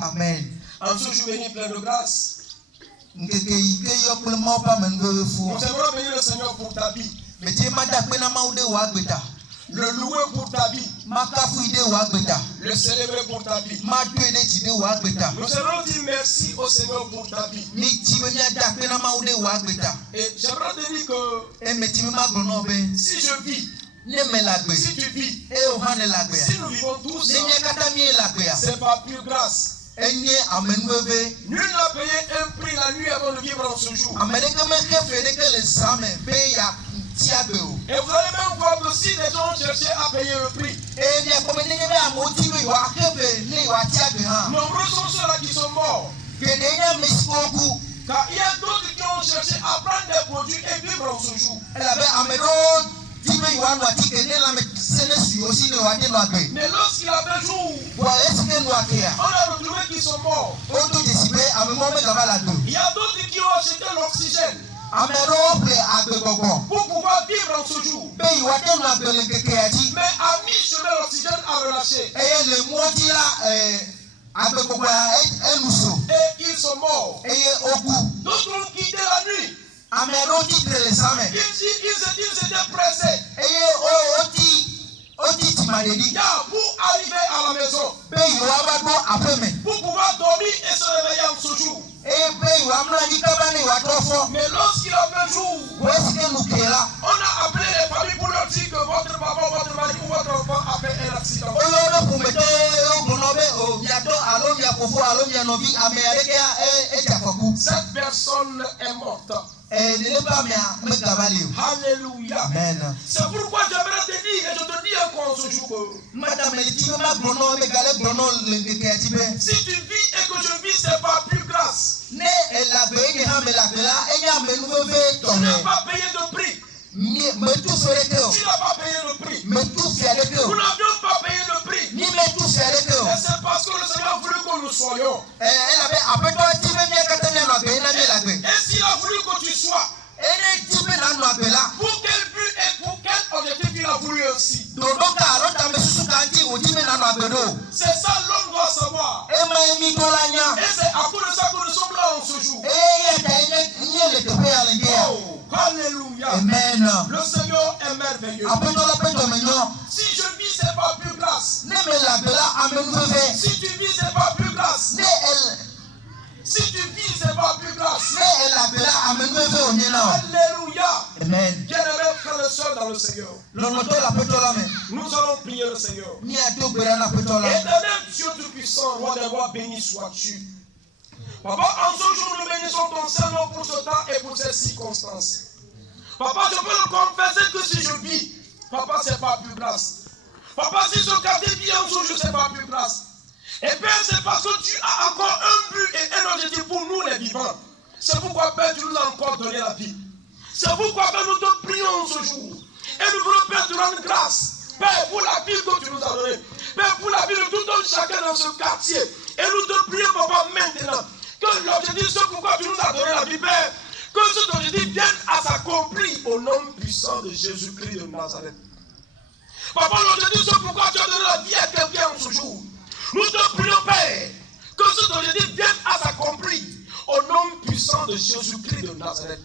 Amen. En ce jour béni plein de grâce, nous Nous aimerons bénir le Seigneur pour ta vie, le louer pour ta vie, le célébrer pour ta vie. Nous aimerons dire merci au Seigneur pour ta vie. Et j'aimerais te dire que si je vis, si tu vis, si nous vivons tous, c'est par pure grâce. Nul n'a payé un prix la nuit avant de vivre en ce jour. Et vous allez même voir que si les gens cherchaient à payer le prix, nombreux sont ceux-là qui sont morts. Car il y a d'autres qui ont cherché à prendre des produits et vivre en ce jour. Mais lorsqu'il a fait jour, on a retrouvé qu'ils sont morts. Il y a d'autres qui ont acheté l'oxygène pour pouvoir vivre en ce jour. Mais à mi-chemin, l'oxygène a relâché. Et ils sont morts. D'autres ont quitté la nuit. Ils étaient pressés pour arriver à la maison, pour pouvoir dormir et se réveiller en ce jour. Mais lorsqu'il a fait jour, on a appelé les familles pour leur dire que votre papa, votre mari ou votre enfant a fait un accident. Cette personne est morte. Alléluia. Amen. C'est pourquoi j'aimerais te dire, et je te dis encore ce jour, si tu vis et que je vis, c'est par pure grâce. Je n'ai pas payé de prix. Tu n'as pas payé le prix. Nous n'avions pas payé le prix. Et c'est parce que le Seigneur a voulu que nous soyons. Et s'il a voulu que tu sois, pour quel but et pour quel objectif il a voulu ainsi? C'est ça l'homme doit savoir. Et c'est à cause de ça que nous sommes là en ce jour. Oh, alléluia. Amen. Le Seigneur est merveilleux. Si je vis, c'est pas plus grâce. Si tu vis, c'est pas plus grâce. Si tu vis, c'est pas plus grâce. Alléluia. Amen. Bien-aimés frères et sœurs dans le Seigneur, nous allons prier le Seigneur. Éternel Dieu Tout-Puissant, roi des rois, béni sois-tu. Papa, en ce jour, nous bénissons ton Seigneur pour ce temps et pour ces circonstances. Papa, je peux le confesser que si je vis, papa, c'est pas plus grâce. Papa, si ce quartier vit en ce jour, c'est pas plus grâce. Et Père, c'est parce que tu as encore un but et un objectif pour nous les vivants. C'est pourquoi, Père, tu nous as encore donné la vie. C'est pourquoi, Père, nous te prions ce jour. Et nous voulons, Père, te rendre grâce. Père, pour la vie que tu nous as donnée. Père, pour la vie de tout un chacun dans ce quartier. Et nous te prions, Papa, maintenant, que l'objectif, c'est pourquoi tu nous as donné la vie, Père, que cet objectif vienne à s'accomplir au nom puissant de Jésus-Christ de Nazareth. Papa, l'objectif, c'est pourquoi tu as donné la vie à quelqu'un en ce jour. Nous te prions, Père, que cet objectif vienne à s'accomplir au nom puissant de Jésus-Christ de Nazareth.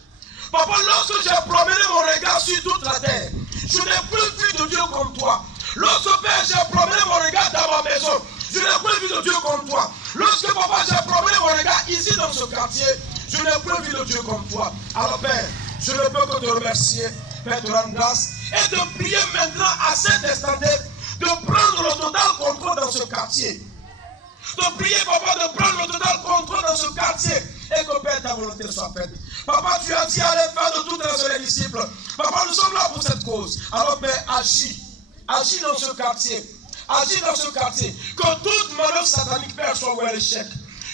Papa, lorsque j'ai promené mon regard sur toute la terre, je n'ai plus vu de Dieu comme toi. Lorsque, Père, j'ai promené mon regard dans ma maison, je n'ai plus vu de Dieu comme toi. Lorsque, Papa, j'ai promené mon regard ici dans ce quartier, je n'ai plus vu de Dieu comme toi. Alors, Père, je ne peux que te remercier, Père, te rendre grâce, et te prier maintenant à cet instant de prendre le total contrôle dans ce quartier. De prier, Papa, de prendre le total contrôle dans ce quartier. Et que, Père, ta volonté soit faite. Papa, tu as dit à les faire de toutes les disciples. Papa, nous sommes là pour cette cause. Alors, Père, agis. Agis dans ce quartier. Agis dans ce quartier. Que toute manœuvre satanique, Père, soit vouée à l'échec.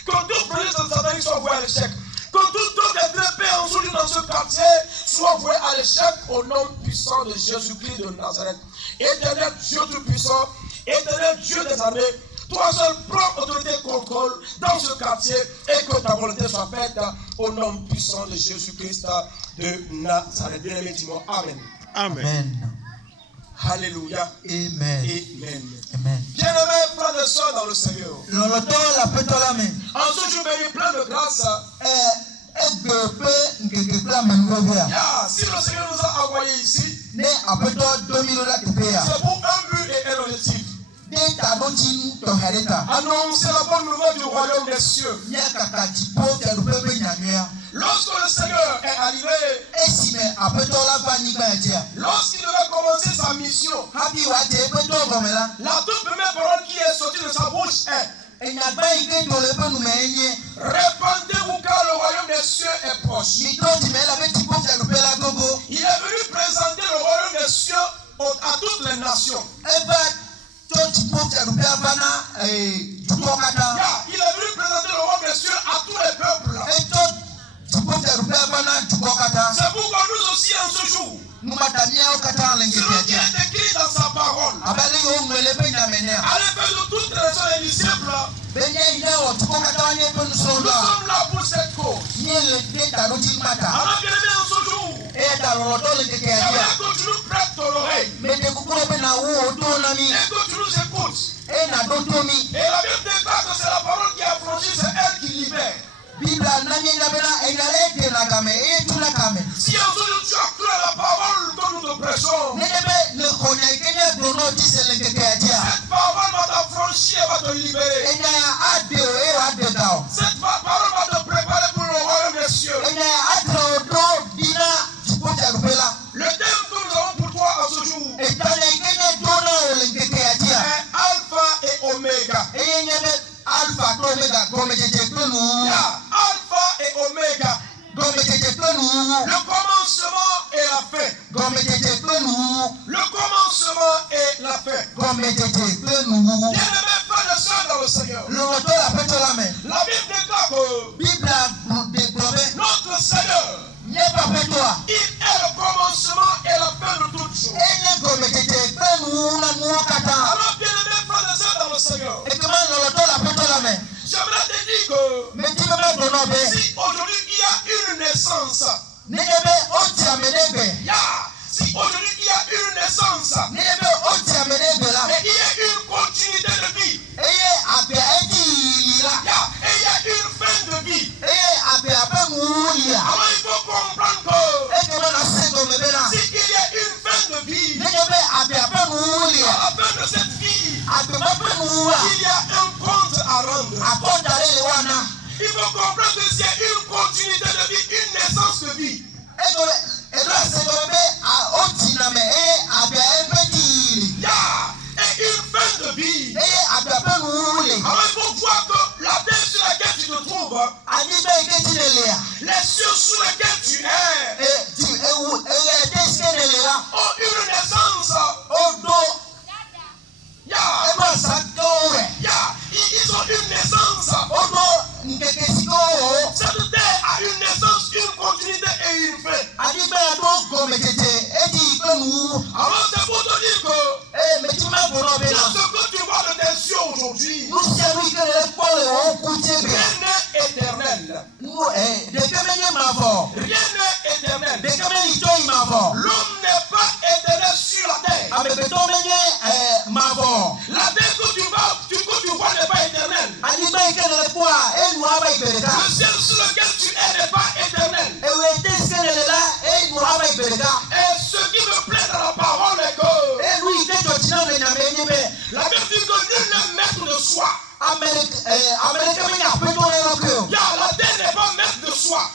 Que tout projet satanique soit voué à l'échec. Que tout autre Père, en dans ce quartier, soit voué à l'échec au nom puissant de Jésus-Christ de Nazareth. Éternel Dieu Tout-Puissant, éternel Dieu des armées, toi seul prends autorité et contrôle dans ce quartier et que ta volonté soit faite au nom puissant de Jésus-Christ de Nazareth. Bien-aimé, dis-moi Amen. Amen. Alléluia. Amen. Amen. Amen. Bien-aimés frères et sœurs dans le Seigneur. En ce jour béni plein de grâce. Si le Seigneur nous a envoyés ici, c'est pour un but et un objectif. Annoncer la bonne nouvelle du royaume des cieux. Lorsque le Seigneur est arrivé, lorsqu'il devait commencer sa mission, la toute première parole qui est sortie de sa bouche est: répandez-vous car le royaume des cieux est proche. Il est venu présenter le royaume des cieux à toutes les nations. Il est venu présenter le royaume des cieux à tous les peuples. C'est pourquoi nous aussi en ce jour, selon qui est écrit dans sa parole, allez faire de toutes les nations les disciples. Nous sommes là pour cette cause. Alors bien aimé en ce jour, j'aimerais que tu nous prêtes ton oreille et que tu nous écoutes. Et la Bible déclare que c'est la parole qui a franchi, c'est elle qui libère. Si en ce jour tu as cru à la parole que nous te prêchons, cette parole va t'affranchir et va te libérer. Cette parole va te préparer pour le royaume des cieux. Le thème que nous avons pour toi en ce jour est Alpha et Oméga. Alpha et Oméga. Le commencement et la fin. Le commencement et la fin. Bien-aimés frères et sœurs dans le Seigneur, la Bible déclare que notre Seigneur, il est le commencement et la fin de toutes choses. Alors bien-aimés frères et sœurs dans le Seigneur, j'aimerais te dire que si aujourd'hui il y a une naissance, si aujourd'hui il y a une naissance, mais il y a une continuité de vie, et il y a une fin de vie. Alors il faut comprendre que s'il y a une fin de vie, à la fin de cette vie, il y a un compte à rendre. Il faut comprendre que s'il y a une continuité de vie, une naissance de vie, et une fin de vie. Alors il faut voir que la terre sur laquelle tu te trouves, les cieux sous lesquels tu es, ont une naissance. Ils ont une naissance. Cette terre a une naissance, une continuité et une fin. Alors c'est pour te dire que dans ce que tu vois de tes yeux aujourd'hui, rien n'est éternel. Rien n'est éternel. L'homme n'est pas éternel sur la terre. La terre que tu vois n'est pas éternelle. Le ciel sur lequel tu es n'est pas éternel. Et ce qui me plaît dans la parole est que la Bible dit que nul n'est maître de soi. La terre n'est pas maître de soi.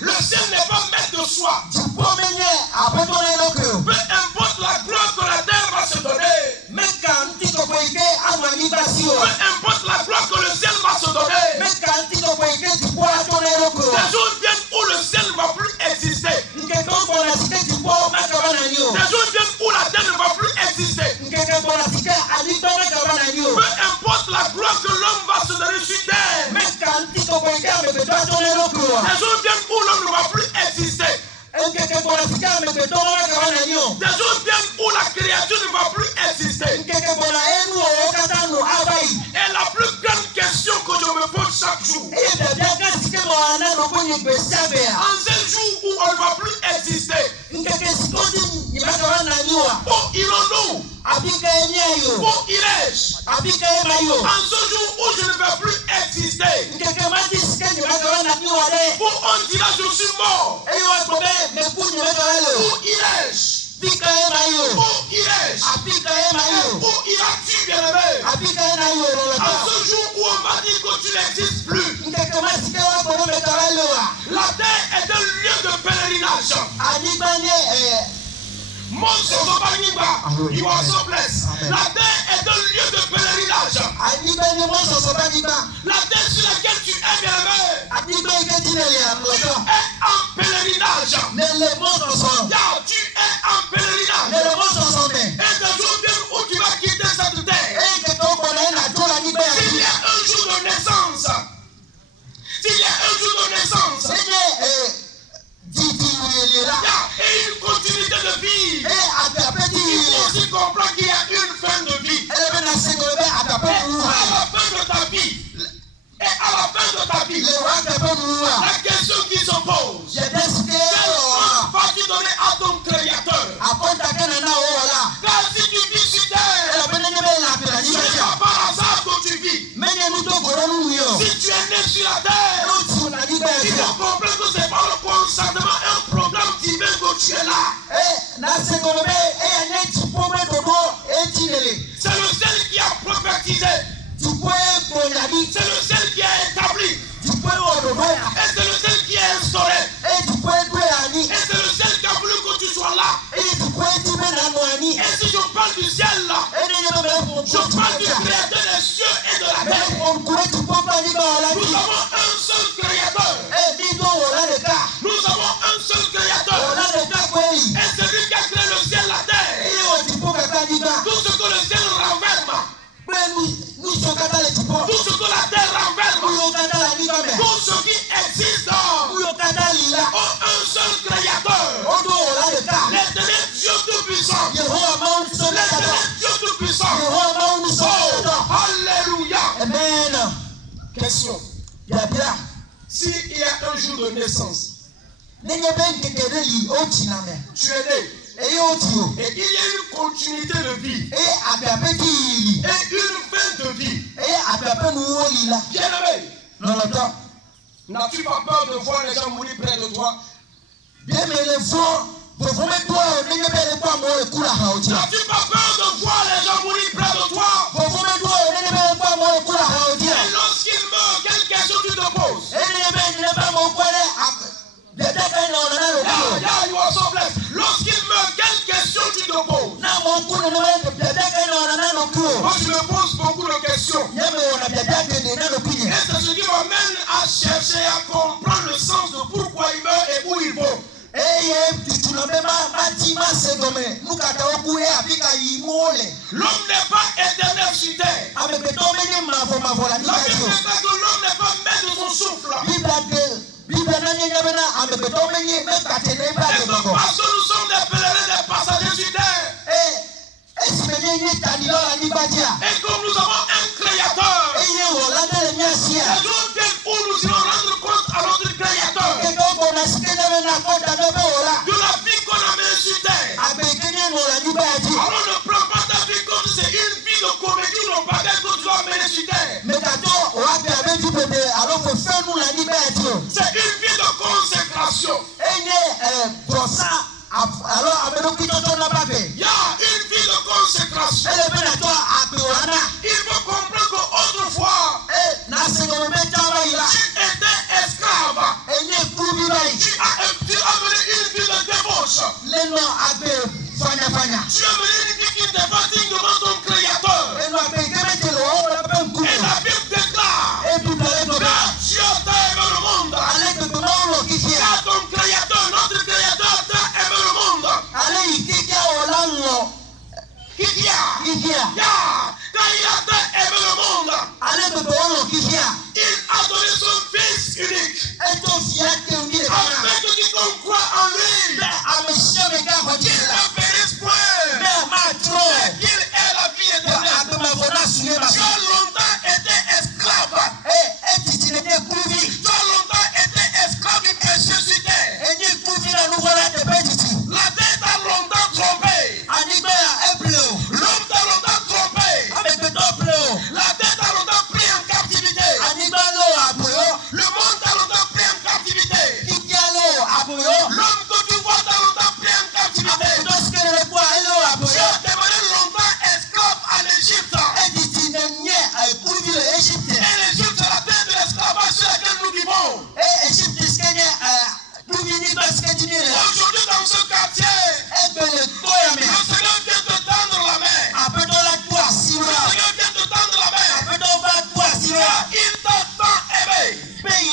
Le ciel n'est pas maître de soi. Peu importe la gloire que la terre va se donner, peu importe la gloire que le ciel va se donner, des jours viennent où le ciel ne va plus exister. Des jours viennent où la terre ne va plus exister. Peu importe la gloire que l'homme va se donner sur terre, des jours viennent où l'homme ne va plus exister. Des jours viennent où la créature ne va plus exister. Et la plus grande question que je me pose chaque jour, en ce jour où on ne va plus exister, où irons-nous? Où irai-je? En ce jour où je ne vais plus exister, où on dira je suis mort, où irai-je? Où irai-je? Où iras-tu, bien-aimé? En ce jour où on va dire que tu n'existes plus, la terre est un lieu de pèlerinage. You are so blessed. La terre est un lieu de pèlerinage. La terre sur laquelle tu es, bien-aimé, tu es en pèlerinage. Tu es en pèlerinage. Et de jour où tu vas quitter cette terre, s'il y a un jour de naissance, et une continuité de vie, il faut aussi comprendre qu'il y a une fin de vie. Et à la fin de ta vie, la question qui se pose, quelle offre vas-tu donner à ton Créateur? Car si tu vis sur terre, ce n'est pas par hasard que tu vis. Si tu es né sur la terre, il faut comprendre que c'est pas le consentement, un programme divin que tu es là. C'est le seul qui a prophétisé. C'est le seul qui a établi. Et c'est le seul qui a instauré. Et c'est le seul qui a voulu que tu sois là. Et si je parle du ciel là, je parle du Créateur des cieux et de la terre. Nous avons un seul Créateur. Nous avons un seul Créateur. Et c'est lui qui a créé le ciel et la terre. Tout ce que le ciel renferme, tout ce que la terre renferme, tout ce qui existe, ont un seul Créateur. L'éternel Dieu Tout-Puissant. L'éternel Dieu Tout-Puissant. Oh, alléluia. Amen. Question. S'il y a un jour de naissance, tu es né, et il y a une continuité de vie, et une fin de vie. Bien-aimé, n'as-tu pas peur de voir les gens mourir près de toi? N'as-tu pas peur de voir les gens mourir près de toi? Et lorsqu'ils meurent, quelle question tu te poses? Yeah, you are so blessed. Lorsqu'ils meurent, quelle question tu te poses? Moi, je me pose beaucoup de questions. Et c'est ce qui m'amène à chercher à comprendre le sens de pourquoi ils meurent et où ils vont. L'homme n'est pas éternel sur terre. La Bible dit que l'homme n'est pas maître de son souffle. Et donc, parce que nous sommes des pèlerins, des passagers sur terre, et comme nous avons un Créateur, les jours viennent où nous irons rendre compte à notre Créateur de la vie qu'on a menée sur terre. Alors ne prends pas ta vie comme c'est une vie de comédie ou de bagarre que tu dois mener sur terre. C'est une vie de consécration. Il y a une vie de consécration. Il faut comprendre qu'autrefois, tu étais esclave. Tu as mené une vie de débauche. Tu as mené une vie qui n'était pas digne devant ton Créateur. Et la Bible déclare que Dieu t'a aimé le monde. Car ton Créateur, notre Créateur t'a aimé le monde.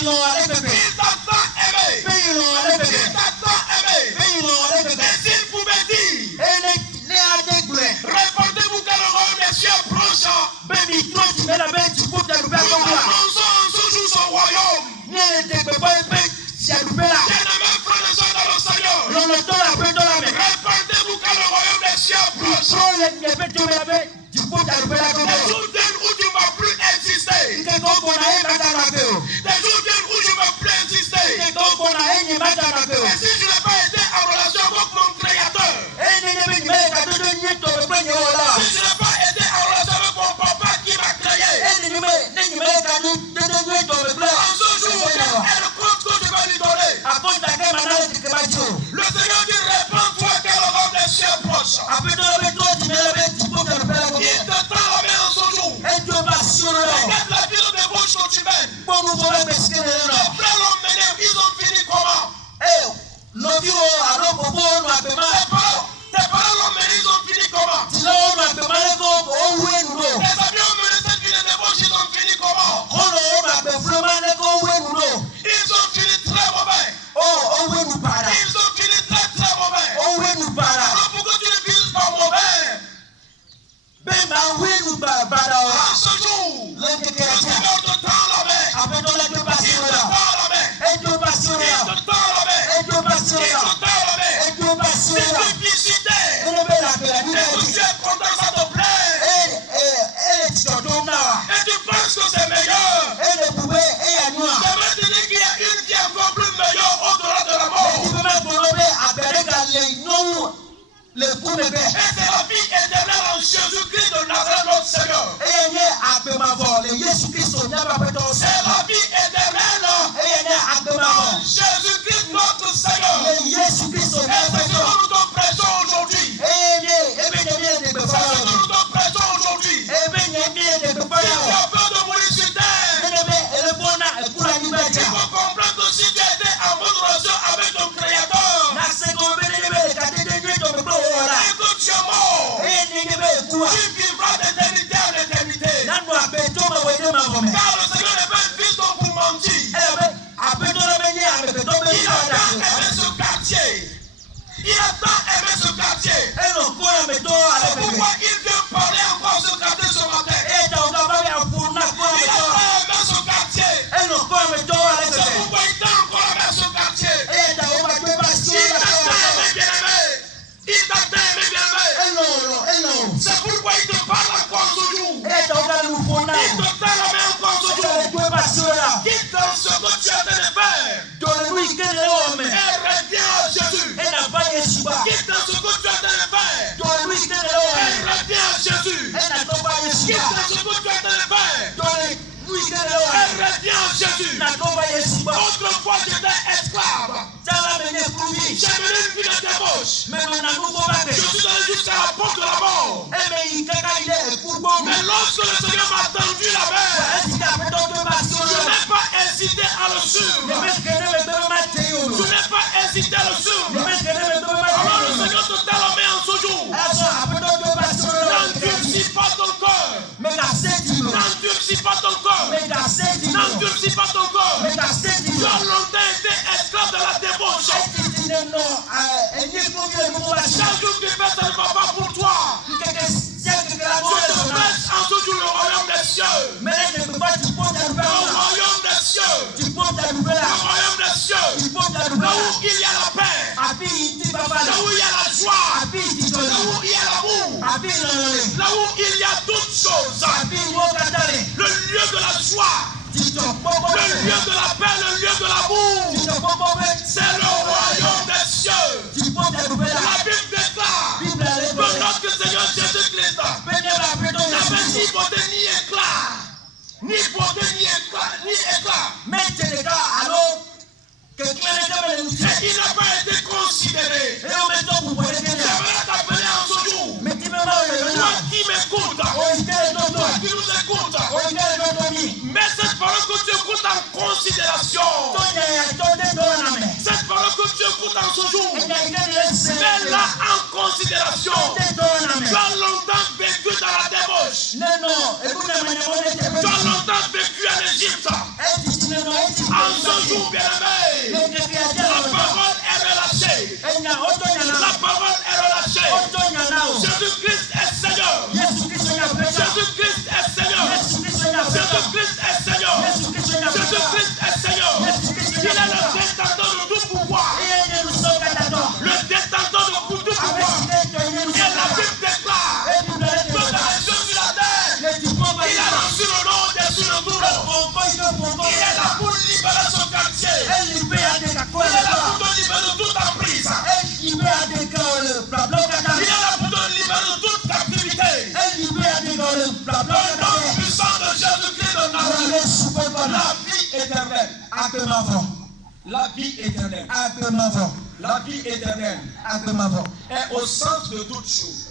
Il t'a tant aimé. Il t'a tant aimé. Et s'il pouvait dire, répandez-vous que le royaume des cieux approche. Annonçons ce jour son royaume. Bien-aimés frères et sœurs dans le Seigneur, répandez-vous que le royaume des cieux approche. Les jours viennent où tu ne vas plus exister. Des jours viennent où je ne vais plus exister. Et si je n'ai pas été en relation avec mon Créateur, si je n'ai pas été en relation avec mon papa qui m'a créé, en ce jour, quel est le compte que je vais lui donner? Le Seigneur dit, répands-toi que le royaume des cieux approche. Il te tend la main en ce jour. Regarde la vie de débauche que tu mènes. Tes frères l'ont mené, ils ont fini comment? Tes parents l'ont mené, ils ont fini comment? Tes amis ont mené cette vie de débauche, ils ont fini comment? Ils ont fini très mauvais. Ils ont fini très très mauvais. Alors pourquoi tu ne finis pas mauvais? En ce jour, le Seigneur te tend la main. Il te tend la main. Il te tend la main. Il te tend la main. Simplicité. Est-ce que tu es content, ça te plaît? Et tu penses que c'est meilleur? J'aimerais te dire qu'il y a une vie encore plus meilleure au-delà de la mort. Et c'est la vie éternelle en Jésus-Christ de Nazareth, notre Seigneur. C'est la vie éternelle en Jésus-Christ, notre Seigneur. Et c'est ce que nous te prêchons aujourd'hui. C'est ce que nous te prêchons aujourd'hui. Si tu as peur de mourir sur terre, il faut comprendre que si tu étais en bonne relation avec ton Créateur, et que tu es mort, tu vivras d'éternité en éternité. Car le Seigneur n'est pas un fils d'homme pour mentir. Il a tant aimé ce quartier. Il a tant aimé ce quartier. C'est pourquoi il vient parler encore ce quartier ce matin. Il a tant aimé ce quartier. C'est pourquoi il t'a encore aimé ce quartier. Il t'a tant aimé bien-aimé. Il t'a tant aimé bien-aimé. C'est pourquoi il te parle encore ce jour. Il te tend la main encore ce jour. Quitte dans ce que tu as de faire. Et reviens à Jésus. Quitte dans ce que tu as de faire. Et reviens à Jésus. Quitte dans ce que tu as de faire. Et reviens à Jésus. Autrefois j'étais esclave. J'ai mené une vie de débauche. Je suis allé jusqu'à la porte de la mort. Mais lorsque le Seigneur m'a tendu la main, je n'ai pas hésité à le suivre. Je n'ai pas hésité à le suivre. Alors le Seigneur te tend la main en ce jour. N'endurcis pas ton cœur. N'endurcis pas ton cœur. N'endurcis pas ton corps. Tu as longtemps été esclave de la débauche. Chaque jour que tu fais, ça ne va pas pour toi. Je te prêche en ce jour le royaume des cieux. Le royaume des cieux. Le royaume des cieux. Là où il y a la paix. Là où il y a la joie. Là où il y a l'amour. Là où il y a toutes choses. Le lieu de la joie. Le lieu de la paix, le lieu de l'amour, c'est le royaume des cieux. La Bible déclare que notre Seigneur Jésus-Christ n'avait ni beauté ni éclat. Ni beauté ni éclat. Et il n'a pas été considéré. J'aimerais t'appeler en ce jour. Toi qui m'écoutes, toi qui nous écoutes, mets cette parole que tu écoutes en considération. Cette parole que tu écoutes en ce jour, mets-la en considération. Tu as longtemps vécu dans la débauche. Tu as longtemps vécu en Égypte. En est le détenteur de tout pouvoir. Le détenteur de tout pouvoir. Et la Bible déclare que dans les cieux sur la terre, il a reçu le nom au-dessus de tout nom. Il est là pour libérer son quartier. Il est là pour te libérer de toute emprise. Il est là pour te libérer de toute captivité. Au nom puissant de Jésus-Christ de Nazareth. La vie éternelle. La vie éternelle. La vie éternelle est au centre de toutes choses.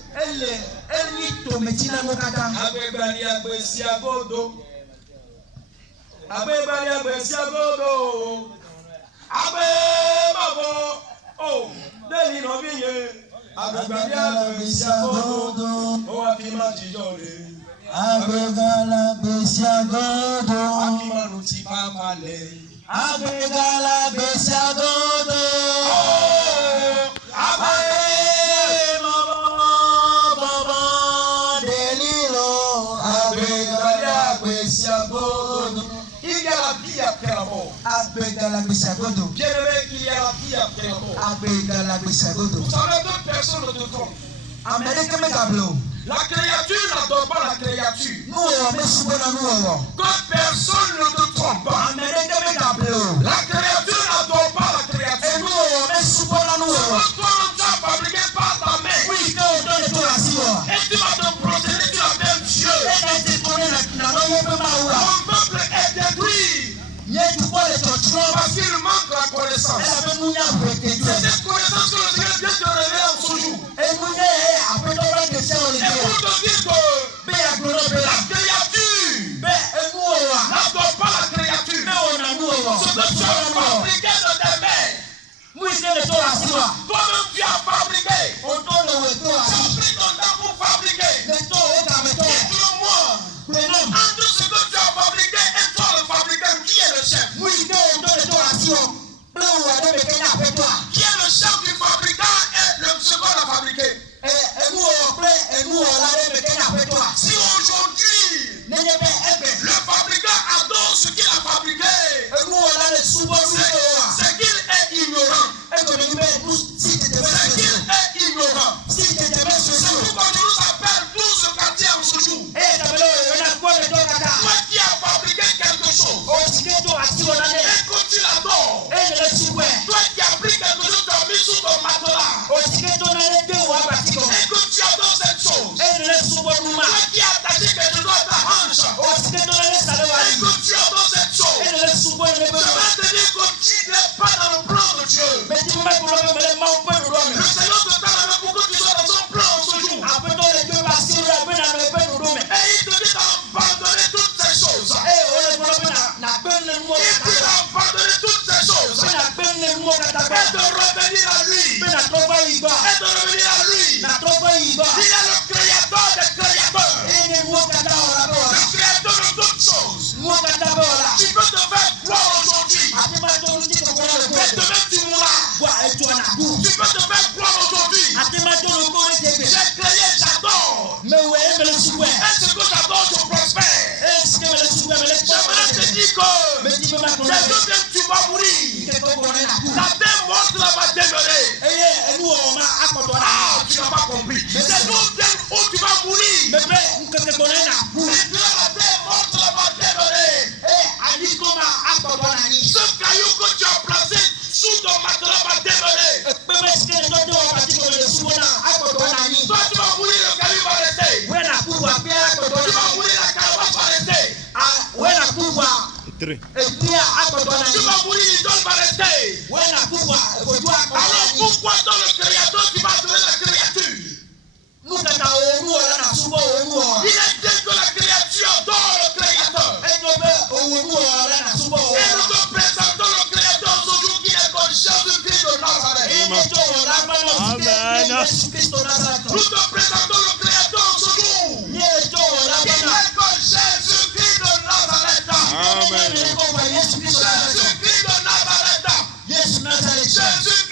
Il y a la vie après la mort. Bien-aimé, il y a la vie après la mort. Vous savez, deux personnes ne te trompent. La créature n'adore pas la créature. Que personne ne te trompe pas. La créature n'adore pas la créature. Toi, tu as fabriqué par ta main. Et tu vas te procéder, tu l'appelles Dieu. Ton peuple est détruit. Parce qu'il manque la connaissance. C'est cette connaissance que le Seigneur vient te révéler en ce jour. Et pour te dire que la créature n'adore pas la créature. Ce que tu as fabriqué de tes mains. Toi-même tu as fabriqué. Tu as pris ton temps pour fabriquer. Et moi, entre ce que tu as fabriqué et toi le fabricant, qui est le chef? Qui est le chef du fabricant et le second à fabriquer? Si aujourd'hui le fabricant adore ce qu'il a fabriqué, c'est qu'il est ignorant. C'est qu'il est ignorant. C'est pourquoi je nous appelle tous ce quartier en ce jour. Toi qui as fabriqué quelque chose et que tu l'adores, toi qui as pris quelque chose, tu as mis sous ton matelas et que tu adores cette chose, toi qui as attaché quelque chose à ta hanche et que tu adores cette chose, je vais te dire que tu n'es pas dans le plan de Dieu. Le Seigneur te parle pour que tu sois dans son plan en ce jour. Et il te dit d'abandonner toutes ces choses. Il dit d'abandonner toutes ces choses et de revenir à lui. Il est le créateur des créateurs. Le créateur de toutes choses. Tu peux te faire gloire aujourd'hui. Mais demain tu mourras. Tu peux te faire gloire aujourd'hui. J'ai créé, j'adore. Est-ce que j'adore, je prospère? J'aimerais te dire que bientôt tu vas mourir. La terre morte là va demeurer. Ah, tu n'as pas compris. C'est nous où tu vas mourir. Mais la terre morte là va demeurer. Ce caillou que tu as placé sous ton matelas va demeurer. Toi tu vas mourir, le caillou va rester. Tu vas mourir, la carapace va rester. Tu vas mourir, l'idole va rester. Alors pourquoi dans le créateur tu vas donner la créature? Il est dit que la créature adore le créateur. Et nous te présentons le créateur aujourd'hui qui est comme Jésus-Christ de Nazareth. Nous te présentons le créateur aujourd'hui qui est comme Jésus-Christ de Nazareth. Jésus-Christ de Nazareth. Jésus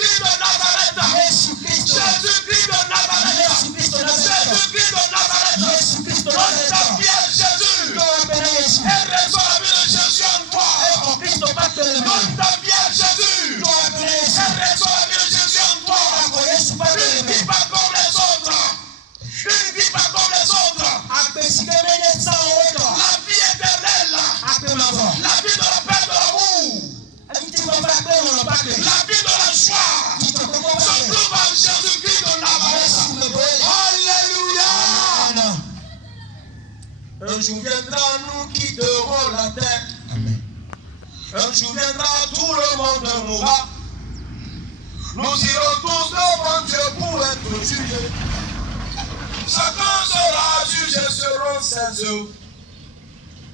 Un jour viendra, nous quitterons la terre. Amen. Un jour viendra, tout le monde mourra. Nous irons tous devant Dieu pour être jugés. Chacun sera jugé selon ses œuvres.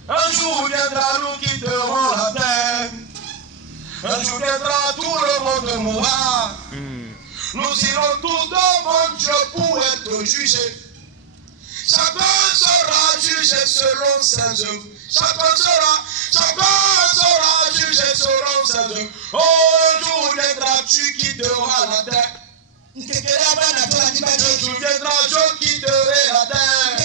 Un jour viendra, nous quitterons la terre. Un jour viendra, tout le monde mourra. Nous irons tous devant Dieu pour être jugés. Chacun sera jugé selon ses œuvres. Chacun sera jugé selon ses œuvres. Oh, un jour viendra, tu quitteras la terre. Un jour viendra, je quitterai la terre.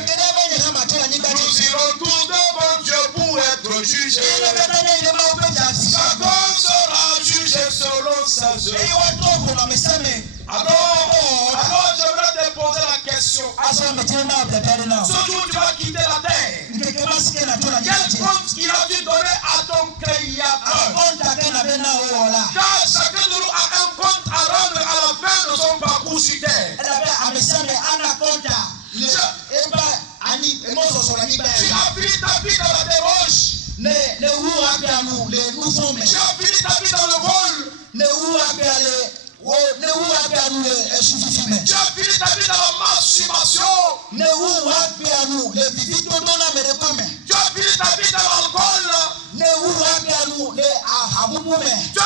Nous irons tous devant Dieu pour être jugés. Chacun sera jugé selon ses œuvres. Alors j'aimerais te poser la question. Ce jour tu vas quitter la terre. Quel compte il a dû donner à ton créateur? Car chacun de nous a un compte à rendre à la fin de son parcours sur terre. Tu as fini ta vie dans la débauche. Tu as fini ta vie dans le vol. Tu as fini ta vie dans la masturbation. Tu as fini ta vie dans l'alcool. Tu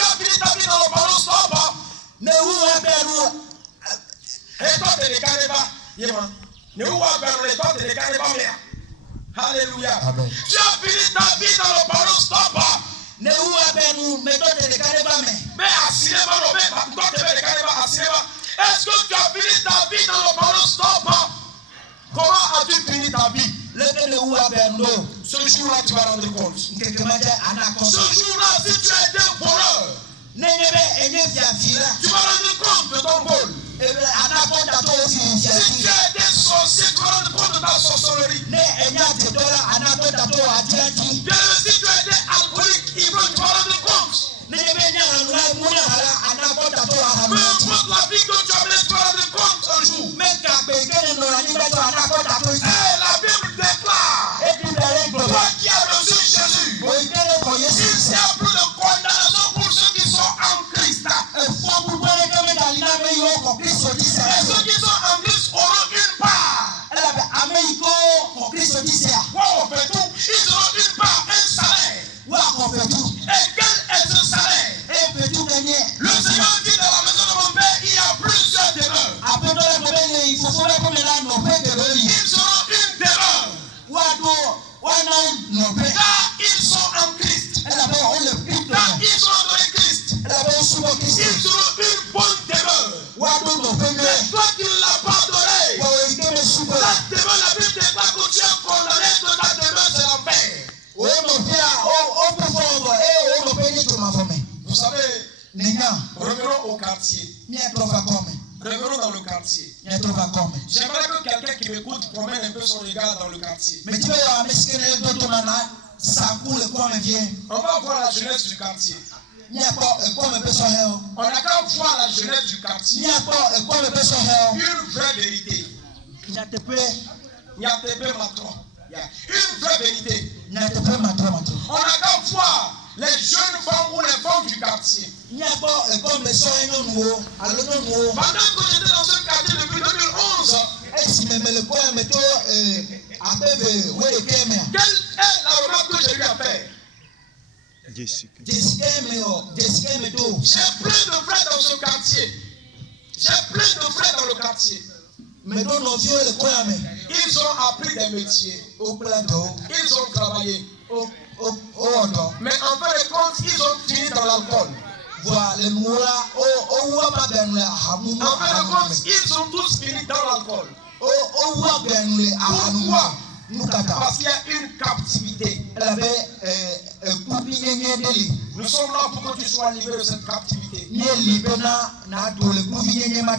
as fini ta vie dans le ballon stop. Et toi tu ne décales pas. Alléluia. Tu as fini ta vie dans le ballon stop. Mais est-ce que tu as fini ta vie dans le ballon stop? Comment as-tu fini ta vie? Ce jour-là, tu vas rendre compte. Ce jour-là, si tu as été voleur, tu vas rendre compte de ton vol. Si tu as été sorcier, tu vas rendre compte de ta sorcellerie. Si tu as été alcoolique, ivre, tu vas rendre compte. Peu importe la vie que tu as menée, tu vas rendre compte un jour. La Bible déclare, toi qui as reçu Jésus, il n'y a plus de condamnation pour ceux qui sont en Christ. Et ceux qui sont en Christ auront une part. On fait tout. Ils auront une part, un salaire. Et quel est ce salaire? Le Seigneur dit dans la maison de mon père, il y a plusieurs demeures. Ils seront une demeure. Car ils sont en Christ. Car ils sont dans Christ. Ils seront une bonne demeure. Mais toi qui ne l'as pas donné, ta demeure, la Bible déclare que tu es condamné, que ta demeure c'est l'enfer. Vous savez, revenons au quartier. Revenons dans le quartier. J'aimerais que quelqu'un qui m'écoute promène un peu son regard dans le quartier. On va voir la jeunesse du quartier. On n'a qu'à voir la jeunesse du quartier. Une vraie vérité. Une vraie vérité. On n'a qu'à voir les jeunes femmes ou les femmes du quartier. Pendant que j'étais dans ce quartier depuis 2011, quelle est la remarque que j'ai eu à faire? J'ai plein de frères dans ce quartier. Ils ont appris des métiers. Ils ont travaillé. Mais en fin de compte, ils ont fini dans l'alcool. En fin de compte, ils ont tous fini dans l'alcool. Pourquoi? Parce qu'il y a une captivité. Nous sommes là pour que tu sois libéré de cette captivité.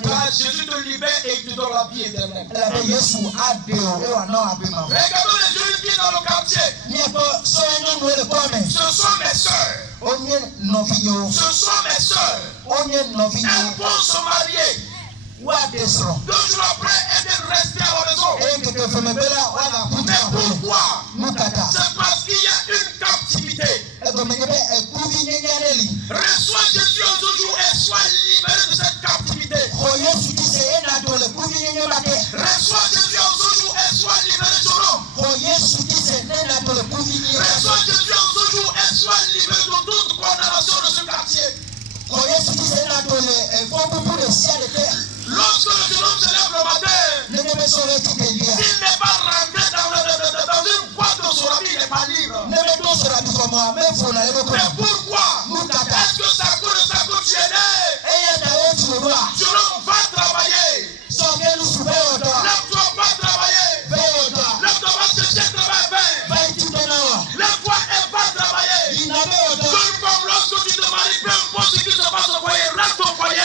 Car Jésus te libère et il te donne la vie éternelle. Regardons les jeunes filles dans le quartier. Ce sont mes soeurs. Ce sont mes soeurs. Elles vont se marier. 2 jours après, elle est restée à la maison. Mais pourquoi? C'est parce qu'il y a une captivité. Reçois Jésus en ce jour et sois libéré de cette captivité. Reçois Jésus en ce jour et sois libéré de son nom. Reçois Jésus en ce jour et sois libéré de toute condamnation de ce quartier. Lorsque le jeune homme se lève le matin, s'il n'est pas rentré dans une boîte de son habit, il n'est pas libre. Mais pourquoi? Est-ce que ça coûte de ça que tu es né? Jeune homme, va travailler. Lève-toi, va travailler. Lève-toi, va chercher travail. Lève-toi et va travailler. Jeune femme, lorsque tu te maries, peu importe ce qui se passe au foyer, reste au foyer.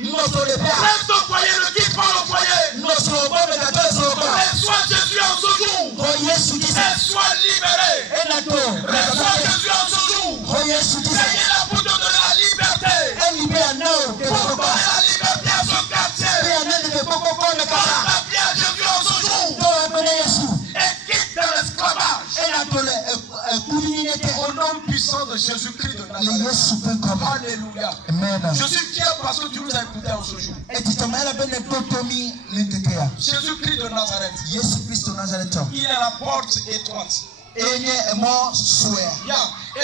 Reste au foyer, ne quitte pas le foyer. Reçois Jésus en ce jour. Et sois libéré. Reçois Jésus en ce jour. Seigneur, là pour te donner la liberté. Pour donner la liberté à ce quartier. Donne la vie à Jésus en ce jour. Et quitte de l'esclavage. Au nom puissant de Jésus-Christ de Nazareth. Alléluia. Je suis fier parce que tu nous as écoutés en ce jour. Jésus-Christ de Nazareth. Il est la porte étroite. Et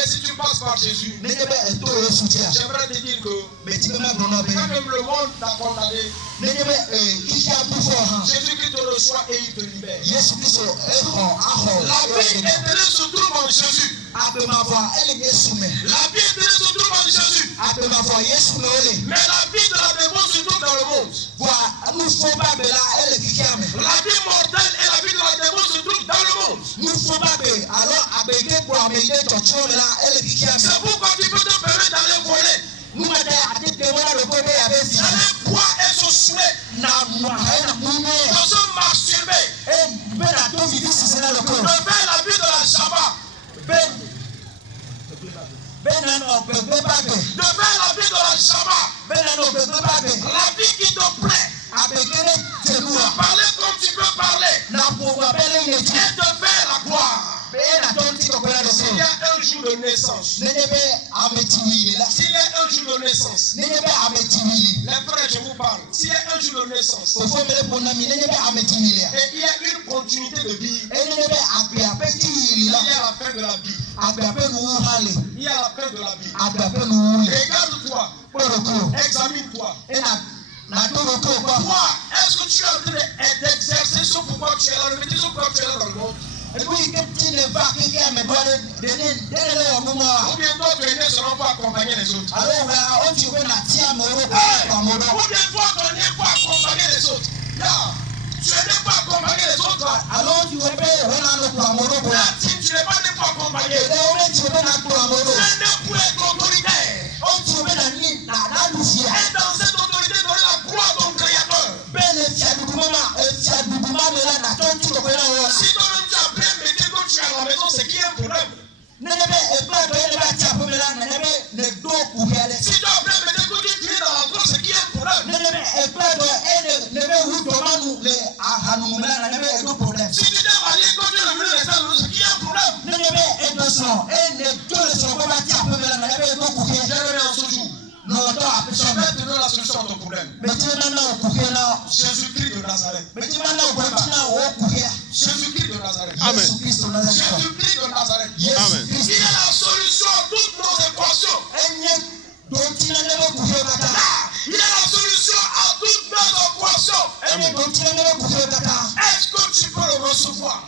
si tu passes par Jésus, j'aimerais te dire que quand même le monde t'a condamné, Jésus-Christ te reçoit et il te libère. La vie éternelle se trouve en Jésus. La vie éternelle se trouve en Jésus. Mais la vie de la démon se trouve dans le monde. La vie mortelle et la vie de la démon se trouve dans le monde. C'est pourquoi tu peux te permettre d'aller voler, d'aller boire et se saouler, de se masturber, de faire la vie de la Shabbat, de faire la vie de la Shabbat, la vie qui te plaît, de parler comme tu peux parler, et de faire la gloire. S'il y a un jour de naissance, s'il y a un jour de naissance, les frères, je vous parle, s'il y a un jour de naissance, et il y a une continuité de vie, il y a la fin de la vie. Il y a la fin de la vie. Regarde-toi, examine-toi. Toi, est-ce que tu es en train d'exercer ce pourquoi tu es là, le métier sur pourquoi tu es là dans le monde? Ou bien toi, tu es né seulement pour accompagner les autres. Ou bien toi, tu n'es pas accompagner les autres. Là, tu n'es pas accompagner les autres. Là, tu n'es pas né pour accompagner. Tu es né pour être autoritaire. Et dans cette autorité, donner la gloire à ton Créateur. Si toi-même tu as bien métier que tu es à la maison, c'est qu'il y a un problème. Si tu as bien métier que tu es dans la cour, c'est qu'il y a un problème. Si tu t'es marié quand tu es venu les salles, c'est qu'il y a un problème. Je vais te donner la solution à ton problème. Jésus-Christ de Nazareth. Jésus-Christ de Nazareth. Amen. Jésus-Christ de Nazareth. Amen. Il est la solution à toutes nos équations. Il est la solution à toutes nos équations. Est-ce que tu peux le recevoir?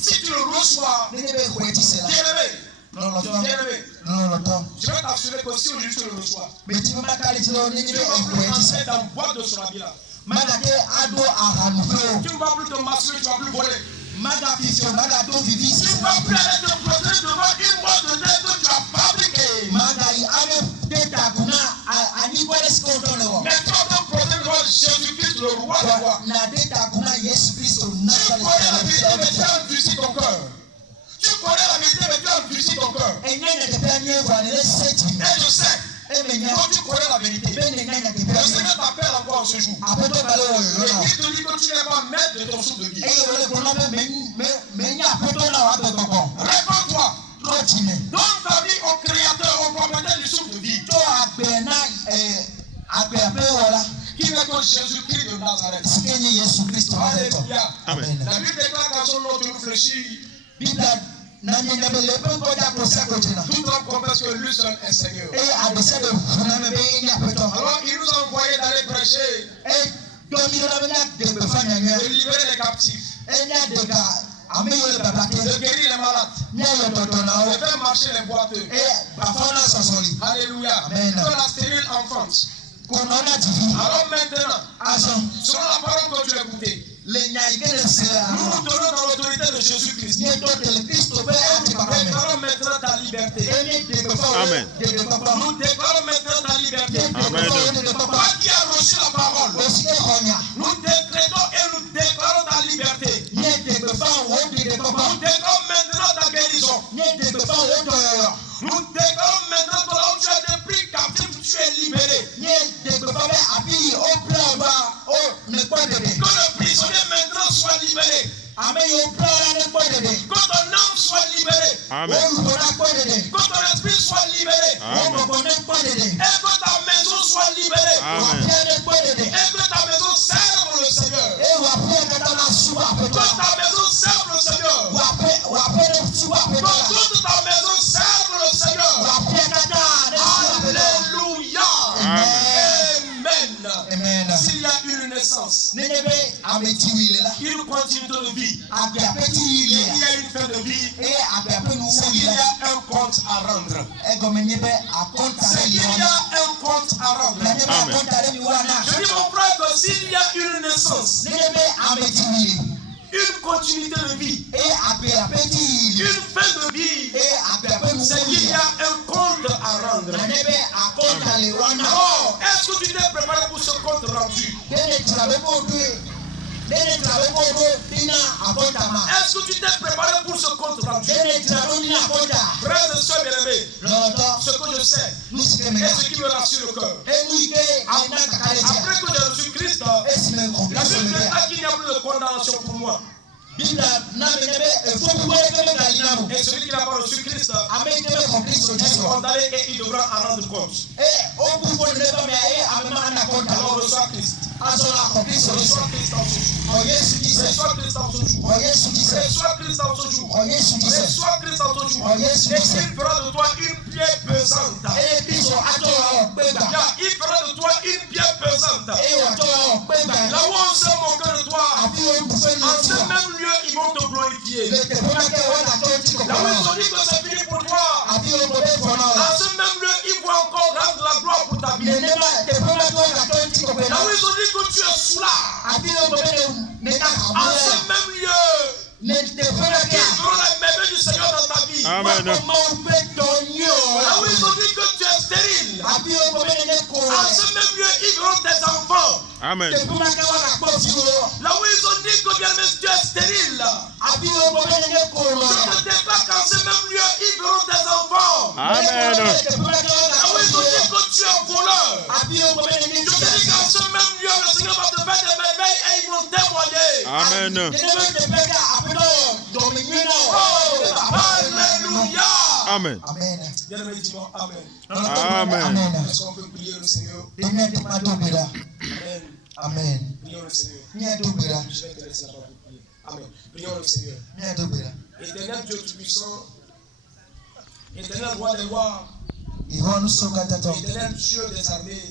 Si tu le reçois, bien-aimé, je vais t'assurer que si aujourd'hui tu le reçois, tu vas plus rentrer dans la boîte de son habit là. Tu ne vas plus te masquer, tu ne vas plus voler. Tu ne vas plus aller te protéger devant une boîte de terre que tu as fabriquée. Mais tu vas te protéger devant Jésus-Christ, le roi des rois. Tu connais la vérité, mais tu as endurci ton cœur. Tu connais la vérité, mais tu as endurci ton cœur. Et je sais Quand tu connais la vérité, le Seigneur t'appelle encore en ce jour. Et il te dit que tu n'es pas maître de ton souffle de vie. Réponds-toi. Donne ta vie au Créateur, au propriétaire du souffle de vie. Qui est comme Jésus-Christ de Nazareth. Alléluia. Amen. La Bible déclare qu'à son nom tu réfléchis. Tout homme confesse que lui seul est Seigneur. Alors il nous a envoyé d'aller prêcher, de libérer les captifs, de guérir les malades, de faire marcher les boiteux. Alléluia. De la stérile enfance. Alors maintenant, selon la parole que tu as écoutée, nous nous donnons dans l'autorité de Jésus-Christ. Déclarons maintenant ta liberté. Amen. Nous déclarons maintenant ta liberté. Amen. Toi qui as reçu la parole, nous décrétons et nous déclarons ta liberté. Nous déclarons maintenant ta guérison. Nous déclarons maintenant que là où tu as été pris captif, tu es libéré. Que le prisonnier maintenant soit libéré. Que ton âme soit libérée. Amen. Que ton esprit soit libéré. Amen. Et que ta maison soit libérée. Amen. Et que ta maison serve le Seigneur. Que ta maison serve le Seigneur. Que toute ta maison serve le Seigneur. Alléluia. Amen. S'il y a une naissance, une continuité de vie, et il y a une fin de vie, c'est qu'il y a un compte à rendre. C'est qu'il y a un compte à rendre. Amen. Je dis mon frère que s'il y a une naissance, une continuité de vie, une fin de vie, c'est qu'il y a un compte à rendre. Oh, est-ce que tu t'es préparé pour ce compte rendu? Est-ce que tu t'es préparé pour ce compte rendu? Frères et sœurs bien-aimés, ce que je sais et ce qui me rassure le cœur, après que j'ai reçu Christ, la Bible déclare qu'il n'y a plus de condamnation pour moi. Et celui qui n'a pas reçu Christ est condamné et il devra en rendre compte. Alors reçois Christ. Reçois Christ en ce jour. Reçois Christ en ce jour. Reçois Christ en ce jour. Reçois Christ en ce jour. Et il fera de toi une pierre pesante. Il fera de toi une pierre pesante. Là où on se moque de toi, en ce même lieu, ils vont te glorifier. Là où ils ont dit que c'est fini pour toi, en ce même lieu, ils vont encore rendre la gloire pour ta vie. Là où ils ont dit que tu es sous là, en ce même lieu, ils feront la merveille du Seigneur dans ta vie. Amen. Là où ils ont dit que tu es stérile, en ce même lieu, ils verront tes enfants. Amen. Là où ils ont dit que bien tu es stérile, je te déclare qu'en ce même lieu, ils verront tes enfants. Amen. Là où ils ont dit que tu es voleur, je te dis qu'en ce même lieu, le Seigneur va te faire des merveilles et ils vont témoigner. Amen. Oh, alléluia. Amen. Bien-aimé, dis-moi Amen. Amen. Est-ce qu'on peut prier le Seigneur? Amen. Prions le Seigneur. Je vais te laisser la parole pour prier. Amen. Prions le Seigneur. Éternel Dieu Tout-Puissant, éternel Roi des rois, éternel Dieu des armées,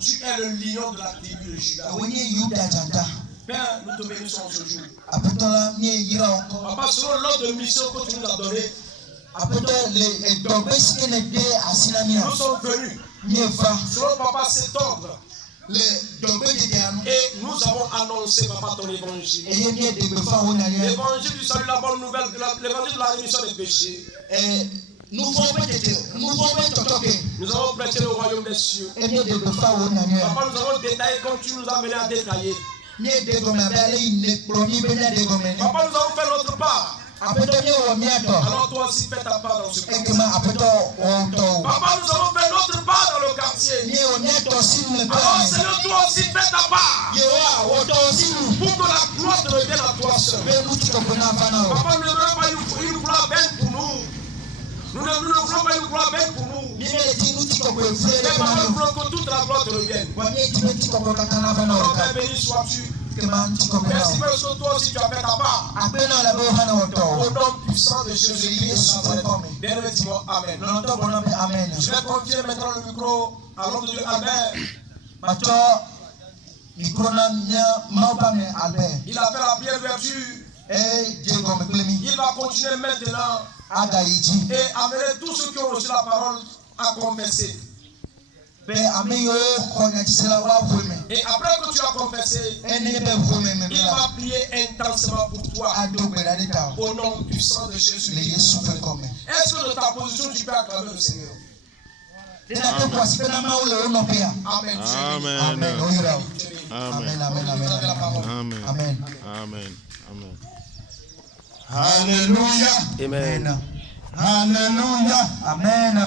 tu es le lion de la tribu de Juda. Père, nous te bénissons ce jour. Papa, selon l'ordre de mission que tu nous as donné, nous sommes venus. Selon Papa cet ordre. Et nous avons annoncé, Papa, ton évangile. L'évangile du salut, la bonne nouvelle, l'évangile de la rémission des péchés. Nous avons prêché le royaume des cieux. Papa, nous avons détaillé comme tu nous as mené à détailler. Papa, nous avons fait notre part. Alors toi aussi fais ta part dans ce quartier. Papa, nous avons fait notre part dans le quartier. Alors Seigneur, toi aussi fais ta part. Pour que la gloire te revienne à toi seul. Papa, nous ne voulons pas une gloire belle pour nous. Nous ne voulons pas une gloire belle pour nous. Mais papa, nous voulons que toute la gloire te revienne. Alors, Père, béni sois-tu. Merci parce que toi aussi tu as fait ta part. Au nom puissant de Jésus-Christ. Bien, dis-moi Amen. Je vais confier maintenant le micro à l'homme de Dieu Albert. Il a fait la prière vertu. Il va continuer maintenant et amener tous ceux qui ont reçu la parole à confesser. Et après que tu as confessé, il va prier intensément pour toi. Au nom puissant de Jésus. Est-ce que de ta position tu peux acclamer le Seigneur? Amen. Amen. Alléluia. Amen. Alléluia. Amen.